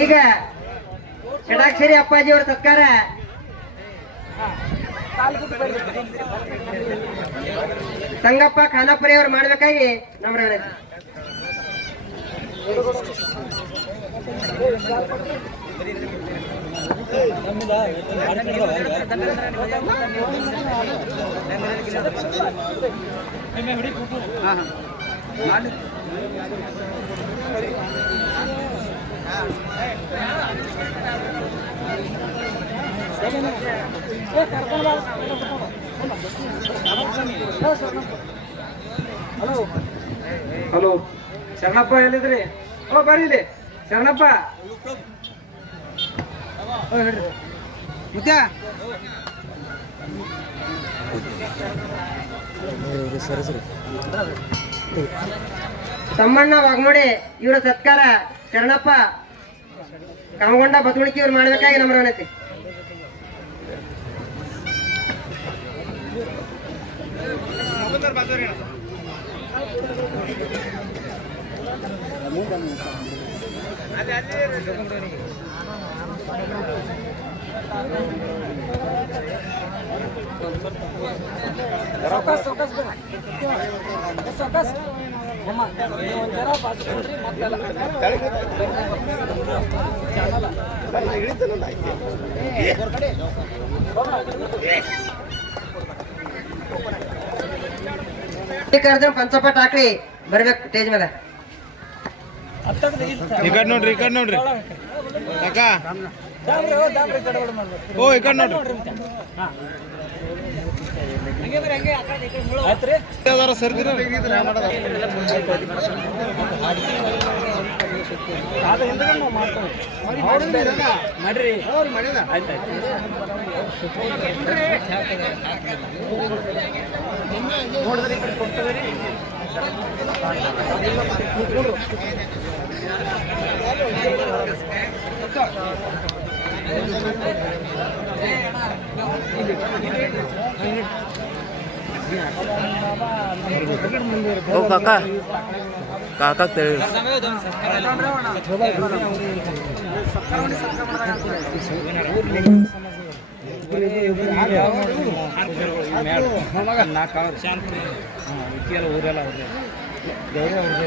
ಈಗ ಷಡಾಕ್ಷರಿ ಅಪ್ಪಾಜಿ ಅವರ ಸತ್ಕಾರ ಸಂಗಪ್ಪ ಖಾನಾಪುರಿ ಅವರು ಮಾಡ್ಬೇಕಾಗಿ ನಮ್ಮ ಹಲೋ ಹಲೋ ಶರಣಪ್ಪ ಎಲ್ಲಿದ್ರಿ? ಓ ಬರ್ರಿ ಇಲ್ಲಿ ಶರಣಪ್ಪ. ಹೇಳ್ರಿ ಮುತ್ಯ. ತಮ್ಮಣ್ಣ ವಾಗ್ಮೋಡಿ ಇವರ ಸತ್ಕಾರ ಶರಣಪ್ಪ ಕಾಮಗೊಂಡ ಬಸವಳಿಕೆ ಇವ್ರು ಮಾಡ್ಬೇಕಾಗಿ ನಮ್ಮ ವಿನಂತಿ. ಪಂಚಪ್ಪ ಠಾಕ್ರಿ ಬರ್ಬೇಕು ಸ್ಟೇಜ್ ಮೇಲೆ. ಈ ಕಡೆ ನೋಡ್ರಿ ಕಾಕ. ಓ ಈ ಕಡೆ ನೋಡ್ರಿ ಸರ್ದಿರ ಮಾಡ್ರಿ ನೋಡಿದ್ರೆ ಈ ಕಡೆ ಕೊಡ್ತೇವೆ. ಕಾಕ ಕಾಕ ಊರೆಲ್ಲ ದೇವ್ರೇ ಅವ್ರದೇ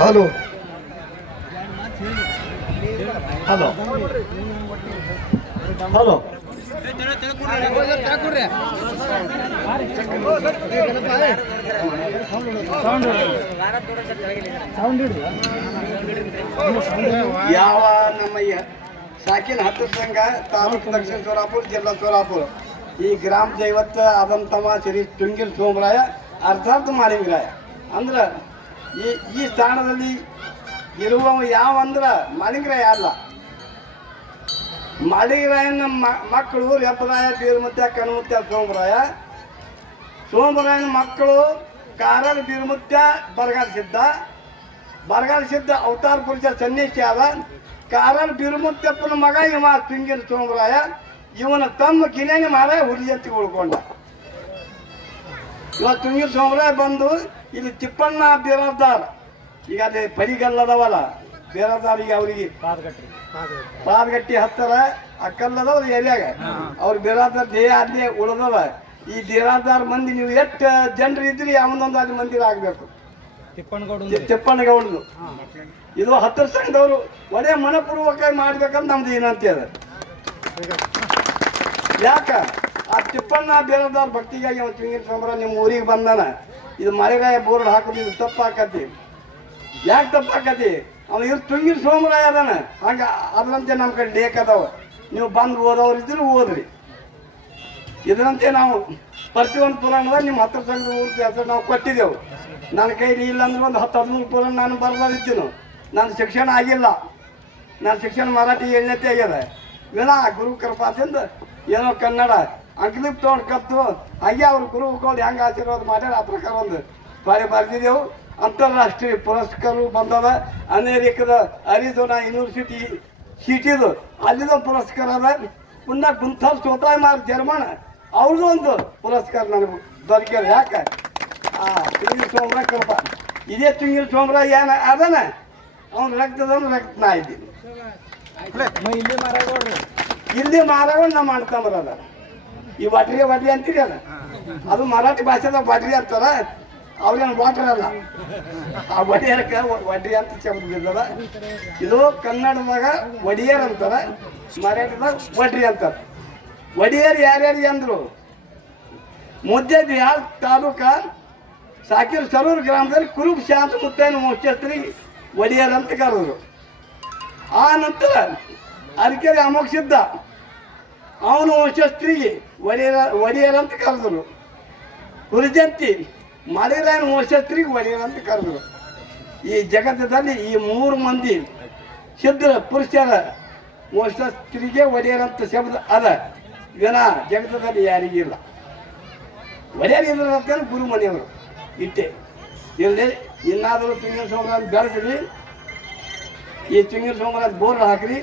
ಹಲೋ ಹಲೋ ಹಲೋ ಯಾವ ನಮ್ಮ ಸಾಕಿನ ಹತ್ತು ಸಂಘ ತಾಲೂಕು ದಕ್ಷಿಣ ಸೋಲಾಪುರ ಜಿಲ್ಲಾ ಸೋಲಾಪುರ ಈ ಗ್ರಾಮ ದೈವತ್ ಆದಂತವ ಶ್ರೀ ತುಂಗಿಲ್ ಸೋಮರಾಯ ಅರ್ಥಾತ್ ಮಾಳಿಂಗರಾಯ ಅಂದ್ರೆ ಈ ಸ್ಥಾನದಲ್ಲಿ ಇರುವವ ಯಾವ ಅಂದ್ರೆ ಮಾಳಿಂಗರಾಯ ಅಲ್ಲ. ಮಾಳಿಂಗರಾಯನ ಮಕ್ಕಳು ರೆಪ್ಪರಾಯ ಬೀರಮುತ್ಯ ಕಣ್ಮುತ್ಯ ಸೋಮರಾಯನ ಮಕ್ಕಳು ಕಾರಣ ಬೀರಮುತ್ಯ ಬರಗಾಲ ಸಿದ್ಧ ಅವತಾರ ಪುರುಷ ಸನ್ಯಾಸಿ ಆದ. ಕಾರಣ ಬೀರಮುತ್ಯಪ್ಪನ ಮಗ ಇವ ತುಂಗಿಲ್ ಸೋಮರಾಯ. ಇವನ ತಮ್ಮ ಗಿನೇನಿ ಮಾರಾಯ ಹುಲಿಯಂತಿ ಉಳ್ಕೊಂಡ. ಇವ ತುಂಗಿಲ್ ಸೋಮರಾಯ ಬಂದು ಇಲ್ಲಿ ತಿಪ್ಪಣ್ಣ ಬೇರದಾರ್ ಈಗ ಅಲ್ಲಿ ಪರಿಗಲ್ಲದವಲ್ಲ ಬೇರದಾರ್ ಈಗ ಅವ್ರಿಗೆ ಪಾದಗಟ್ಟಿ ಹತ್ತರ ಅಕ್ಕಲ್ಲದವ್ರ ಏರಿಯಾಗ ಅವ್ರ ಬೇರಾದಾರ್ ದೇಹ ಅಲ್ಲೇ ಉಳಿದವ. ಈ ಬೇರಾದಾರ್ ಮಂದಿ ನೀವು ಎಷ್ಟು ಜನರು ಇದ್ರಿ ಅವನೊಂದು ಅಲ್ಲಿ ಮಂದಿರ ಆಗ್ಬೇಕು. ತಿಪ್ಪಣ್ಣಗೌಡರು ಇದು 10 ಸಂಘದವರು ಒಳ್ಳೆ ಮನಪೂರ್ವಕ ಮಾಡ್ಬೇಕಂತ ನಮ್ದು ಏನಂತ ಅದ. ಯಾಕ ಆ ತಿಪ್ಪಣ್ಣ ಬೇರದಾರ್ ಭಕ್ತಿಗಾಗಿ ಅವ್ನು ತುಂಗಿಲ್ ಸೋಮರಾಯ ನಿಮ್ಮ ಊರಿಗೆ ಬಂದಾನ. ಇದು ಮಳೆಗಾಯ ಬೋರ್ಡ್ ಹಾಕೋದು ಇದು ತಪ್ಪು ಹಾಕತಿ. ಯಾಕೆ ತಪ್ಪಾಕತಿ ಅವ್ನು ಇವ್ರು ತುಂಗಿನ ಸೋಮರಾಯ ಅದಾನ ಹಂಗ ಅದರಂತೆ ನಮ್ಮ ಕಡೆ ಲೇಕ್ ಅದಾವ ನೀವು ಬಂದು ಓದೋರು ಇದ್ರು ಓದ್ರಿ ಇದರಂತೆ ನಾವು ಪ್ರತಿಯೊಂದು ಪುರಾಣದಾಗ ನಿಮ್ಮ ಹತ್ರ ಸಂಘದ ಊರ್ತಿ ಹೆಸರು ನಾವು ಕೊಟ್ಟಿದ್ದೆವು ನನ್ನ ಕೈಲಿ ಇಲ್ಲ ಅಂದ್ರೆ ಒಂದು 10-13 ಪುರಾಣ ನಾನು ಬರ್ದಿದ್ದೀನಿ. ನನ್ನ ಶಿಕ್ಷಣ ಆಗಿಲ್ಲ, ನನ್ನ ಶಿಕ್ಷಣ ಮರಾಠಿ 7ನೇತೆ ಆಗ್ಯದ. ವಿನಾ ಗುರು ಕೃಪಾದಿಂದ ಏನೋ ಕನ್ನಡ ಅಂಕಲಿಪ್ ತೊಗೊಂಡು ಕತ್ತು ಹಾಗೆ ಅವ್ರ ಗುರುಗಳು ಹೆಂಗೆ ಆಶೀರ್ವಾದ ಮಾಡ್ಯಾರ ಆ ಪ್ರಕಾರ ಒಂದು ಬರ್ದಿದ್ದೆವು. ಅಂತಾರಾಷ್ಟ್ರೀಯ ಪುರಸ್ಕಾರ ಬಂದದ. ಅಮೇರಿಕದ ಅರಿಜೋನಾ ಯೂನಿವರ್ಸಿಟಿ ಸಿಟಿದು ಅಲ್ಲಿದ ಪುರಸ್ಕಾರ ಅದ. ಪುನಃ ಗುಂಥಲ್ ಸ್ವತಃ ಮಾರ್ ಜರ್ಮನ್ ಅವ್ರದ್ದು ಒಂದು ಪುರಸ್ಕಾರ ನನಗೆ ದೊರಕ್ಯಾರ. ಯಾಕೆ ಆ ತುಂಗಿಲ್ ಸೋಮರಾಯ ಕೃಪ ಇದೇ ತುಂಗಿಲ್ ಸೋಮರಾಯ ಏನು ಅದನ ಅವ್ನು ರಕ್ತದವ್ನು ರಕ್ತ ನಾ ಇದ್ದೀನಿ. ಇಲ್ಲಿ ಮರಗೋಡ್ರಿ ಇಲ್ಲಿ ಮಾರಗಳು ನಮ್ಮ ಮಾಡ್ಕೊಂಬರದ ಈ ವಡ್ರಿ ಅಂತೀರಿ ಅಲ್ಲ, ಅದು ಮರಾಠಿ ಭಾಷೆದಾಗ ವಡ್ರಿ ಅಂತಾರ. ಅವ್ರೇನು ವಾಟರ್ ಅಲ್ಲ, ಆ ಒಡೆಯರ್ಕ ವಡ್ರಿ ಅಂತ ಶಬ್ದ ಬಿದ್ದದ. ಇದು ಕನ್ನಡದಾಗ ಒಡಿಯರ್ ಅಂತಾರ, ಮರಾಠಿದಾಗ ವಡ್ರಿ ಅಂತಾರ. ಒಡಿಯರ್ ಯಾರ್ಯಾರಿಗೆ ಅಂದ್ರು ಮುದ್ದೇಬಿಹಾರ್ ತಾಲೂಕ ಸಾಕಿರ್ ಸರೂರ್ ಗ್ರಾಮದಲ್ಲಿ ಕುರುಬ್ ಶಾಂತ ಮುತ್ತೈನ ವಂಶಸ್ಥರಿ ಒಡಿಯರ್ ಅಂತ ಕರೆದ್ರು. ಆ ನಂತರ ಅರಕೆರೆ ಅಮೋಕ್ಷಿದ್ದ ಅವನ ವಂಶಸ್ಥರಿಗೆ ಒಡೆಯರ್ ಅಂತ ಕರೆದ್ರು. ಹುರಿಜಂತಿ ಮಳೆರಾಯನ ವಂಶಸ್ಥರಿಗೆ ಒಡೆಯರ್ ಅಂತ ಕರೆದ್ರು. ಈ ಜಗತ್ತದಲ್ಲಿ ಈ 3 ಮಂದಿ ಸಿದ್ಧ ಪುರುಷರ ವಂಶಸ್ಥರಿಗೆ ಒಡೆಯರ್ ಅಂತ ಶಬ್ದ ಅದ. ವಿನ ಜಗತ್ತದಲ್ಲಿ ಯಾರಿಗಿಲ್ಲ. ಒಡೆಯರ್ ಇದ್ರಂತ ಗುರು ಮನೆಯವರು ಇಟ್ಟೆ ಇಲ್ಲಿ. ಇನ್ನಾದರೂ ತುಂಗಿನ ಸೋಮರಾಜ್ ಬೆಳೆಸ್ರಿ, ಈ ತುಂಗಿನ ಸೋಮರಾಜ್ ಬೋರ್ ಹಾಕ್ರಿ.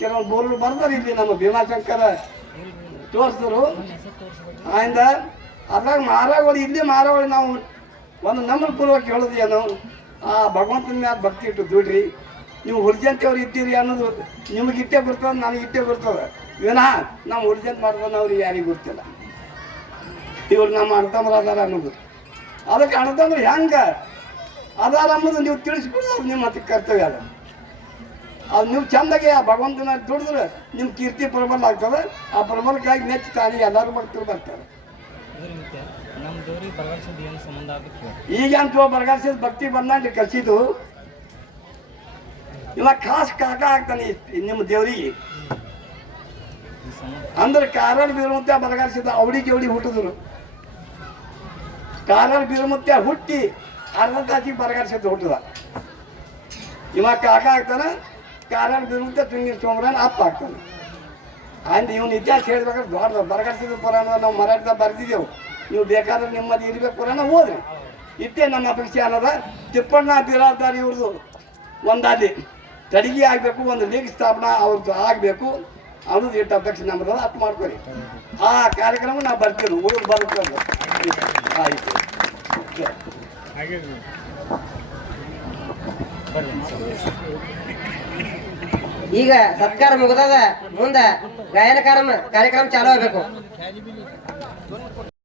ಕೆಲವೊಂದು ಬೋರ್ಗಳು ಬರ್ತಾರೆ ಇಲ್ಲಿ ನಮ್ಮ ಭೀಮಾಶಂಕರ ತೋರಿಸಿದ್ರು. ಆಯಿಂದ ಅದ್ರಾಗ ಮಾರಾವಳಿ ಇಲ್ಲಿ ಮಾರಾವಳಿ ನಾವು ಒಂದು ನಂಬರ್ ಪೂರ್ವಕ ಹೇಳೋದು ಏನು, ಆ ಭಗವಂತನ ಮ್ಯಾಲ ಭಕ್ತಿ ಇಟ್ಟು ದುಡ್ರಿ. ನೀವು ಹುರ್ಜಂತಿಯವ್ರು ಇದ್ದೀರಿ ಅನ್ನೋದು ನಿಮಗೆ ಇಟ್ಟೇ ಬರ್ತದೆ, ನನಗೆ ಇಟ್ಟೇ ಬರ್ತದೆ. ವಿನಃ ನಾವು ಹುರ್ಜಂತ ಮಾಡ್ಕೊಂಡು ಅವ್ರಿಗೆ ಯಾರಿಗೂ ಗೊತ್ತಿಲ್ಲ. ಇವ್ರು ನಮ್ಮ ಅಣ್ಣತಮ್ಮರು ಅದಾರ ಅನ್ನೋದು. ಅದಕ್ಕೆ ಅಣ್ಣತಮ್ಮರು ಹೆಂಗೆ ಅದಾರ ಅನ್ನೋದು ನೀವು ತಿಳಿಸ್ಬಿಡೋದು ನಿಮ್ಮ ಹತ್ತಿರ ಕರ್ತವ್ಯ ಅದ. ಅದು ನೀವು ಚೆಂದಾಗಿ ಆ ಭಗವಂತನ ದುಡಿದ್ರೆ ನಿಮ್ಮ ಕೀರ್ತಿ ಪ್ರಬಲ ಆಗ್ತದೆ. ಆ ಪ್ರಬಲಕ್ಕಾಗಿ ನೆಚ್ಚಿ ತಾನೇ ಎಲ್ಲರೂ ಭಕ್ತರು ಬರ್ತಾರೆ. ಈಗ ಅಂತ ಬರಗಾಸಿದ ಭಕ್ತಿ ಬಂದಂಗೆ ಕಲಿಸಿದ್ದು ಇವಾಗ ಖಾಸ್ ಕಾಕ ಆಗ್ತಾನೆ ನಿಮ್ಮ ದೇವರಿಗೆ. ಅಂದ್ರೆ ಕಾರಣ ಬೀರುಮುತ್ಯ ಬರಗಾಸಿದ ಅವಡಿ ಜವಡಿ ಹುಟ್ಟಿದ್ರು. ಕಾರಣ ಬೀರುಮುತ್ಯ ಹುಟ್ಟಿ ಅರ್ಧ ತಾಸಿಗೆ ಬರಗಾಸಿದ್ದು ಹುಟ್ಟದ. ಇವಾಗ ಕಾಕ ಆಗ್ತಾನೆ, ಕಾರಣ ಬೀರುಮುತ್ಯ ತುಂಗಿನ ಸೋಮರಾಯನ ಅಪ್ಪ ಆಗ್ತಾನೆ. ಅಂದ್ ಇವನು ಇತಿಹಾಸ ಹೇಳ್ಬೇಕಾದ್ರೆ ದೊಡ್ಡ ಬರಗಾಸಿದ ಪುರಾಣ ನಾವು ಮರಾಠಿದಾಗ ಬರೆದಿದ್ದೆವು. ನೀವು ಬೇಕಾದ್ರೆ ನಿಮ್ಮಲ್ಲಿ ಇರ್ಬೇಕು ಪುರಾಣ ಓದ್ರಿ. ಇಷ್ಟೇ ನಮ್ಮ ಅಪೇಕ್ಷೆ ಅನ್ನೋದ. ತಿಪ್ಪಣ್ಣ ಬಿರಾದಾರಿ ಇವ್ರದ್ದು ಒಂದಾದಿ ತಡಿಗೆ ಆಗಬೇಕು, ಒಂದು ಲೀಗ್ ಸ್ಥಾಪನಾ ಅವ್ರದ್ದು ಆಗಬೇಕು ಅನ್ನೋದು ಇಟ್ಟು ಅಪೇಕ್ಷೆ ನಮ್ಮದ. ಅಷ್ಟು ಮಾಡ್ಕೊರಿ. ಆ ಕಾರ್ಯಕ್ರಮ ನಾವು ಬರ್ತೀವಿ, ಹುಡುಗ ಬರುತ್ತೆ. ಆಯಿತು. ಈಗ ಸತ್ಕಾರ ಮುಗಿದದ, ಮುಂದೆ ಗಾಯನ ಕಾರ್ಯಕ್ರಮ ಚಾಲು ಆಗಬೇಕು.